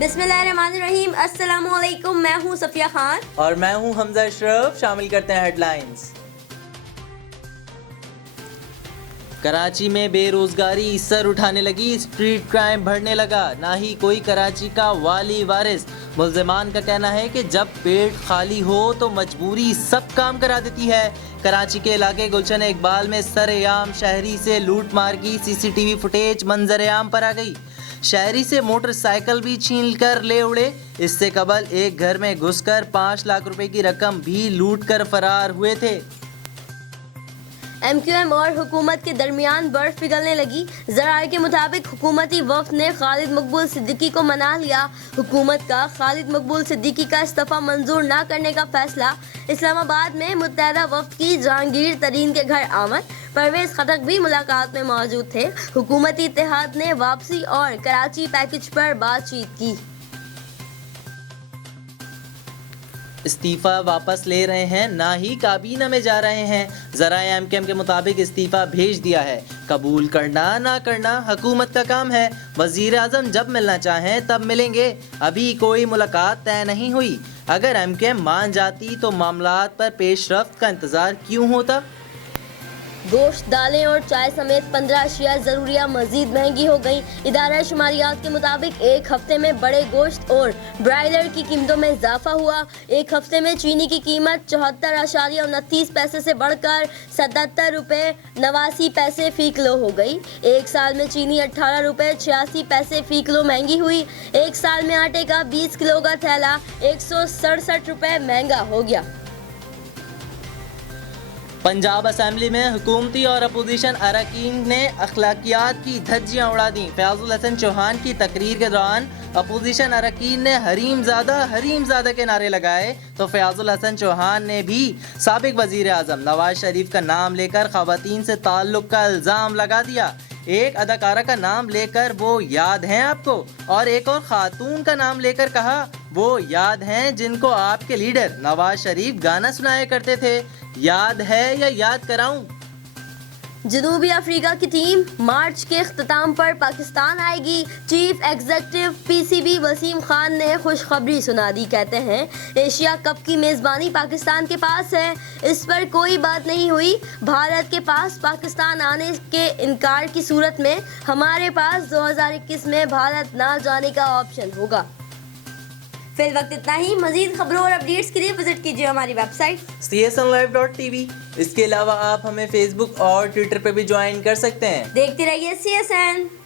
बिस्मिल्लाहिर्रहमानिर्रहीम। अस्सलामुअलैकुम। मैं हूँ सफिया खान और मैं हूँ हमजा अशरफ। शामिल करते हैं हेडलाइंस। कराची में बेरोजगारी सर उठाने लगी, स्ट्रीट क्राइम बढ़ने लगा, ना ही कोई कराची का वाली वारिस। मुल्ज़िमान का कहना है कि जब पेट खाली हो तो मजबूरी सब काम करा देती है। कराची के इलाके गुलशन इकबाल में सरेआम शहरी से लूट मार की सीसीटीवी फुटेज मंजर-ए-आम पर आ गई। शहरी से मोटरसाइकिल भी छीन कर ले उड़े। इससे कबल एक घर में घुसकर 5 लाख रुपए की रकम भी लूट कर फरार हुए थे। MQM और हुकूमत के दरमियान बर्फ पिघलने लगी। ज़राए के मुताबिक हुकूमती वफ़द ने खालिद मकबूल सिद्दीकी को मना लिया। हुकूमत का खालिद मकबूल सिद्दीकी का इस्तीफ़ा मंजूर न करने का फैसला। इस्लामाबाद में मुत्तहदा वफ़द की जहांगीर तरीन के घर आमद। परवेज़ खटक भी मुलाकात में मौजूद थे। हुकूमती इत्तेहाद ने वापसी और कराची पैकेज पर बातचीत की। इस्तीफा वापस ले रहे हैं, ना ही काबीना में जा रहे हैं। ज़राए MQM के मुताबिक इस्तीफा भेज दिया है। कबूल करना ना करना हुकूमत का काम है। वज़ीर आज़म जब मिलना चाहें तब मिलेंगे। अभी कोई मुलाकात तय नहीं हुई। अगर MQM मान जाती तो मामलात पर पेशरफ्त का इंतज़ार क्यों होता। गोश्त, दालें और चाय समेत 15 अशिया ज़रूरिया मजीद महंगी हो गई। इदारा शुमारियात के मुताबिक एक हफ्ते में बड़े गोश्त और ब्रायलर की कीमतों में इजाफा हुआ। एक हफ्ते में चीनी की कीमत 74.29 पैसे से बढ़कर 77 रुपये 89 पैसे फ़ी किलो हो गई। एक साल में चीनी 18 रुपये 86 पैसे फ़ी किलो महंगी हुई। एक साल में आटे का 20 किलो का थैला 167 रुपये महंगा हो गया। पंजाब असेंबली में हुकूमती और अपोजिशन अरकान ने अखलाकियात की धज्जियां उड़ा दी। फयाजुल हसन चौहान की तकरीर के दौरान अपोजिशन अरकान ने हरीम ज़ादा के नारे लगाए तो फयाजुल हसन चौहान ने भी साबिक वज़ीर आज़म नवाज शरीफ का नाम लेकर ख़वातीन से ताल्लुक़ का इल्ज़ाम लगा दिया। एक अदाकारा का नाम लेकर वो याद हैं आपको, और एक और खातून का नाम लेकर कहा वो याद हैं जिनको आपके लीडर नवाज शरीफ गाना सुनाया करते थे। याद है या याद कराऊं। जनूबी अफ्रीका की टीम मार्च के अख्ताम पर पाकिस्तान आएगी। Chief executive PCB Wasim Khan ने खुशखबरी सुना दी। कहते हैं एशिया कप की मेज़बानी पाकिस्तान के पास है। इस पर कोई बात नहीं हुई। भारत के पास पाकिस्तान आने के इनकार की सूरत में हमारे पास 2021 में भारत ना जाने का ऑप्शन होगा। फिर वक्त इतना ही। मजीद खबरों और अपडेट्स के लिए विजिट कीजिए हमारी वेबसाइट csnlive.tv। इसके अलावा आप हमें फेसबुक और ट्विटर पर भी ज्वाइन कर सकते हैं। देखते रहिए CSN।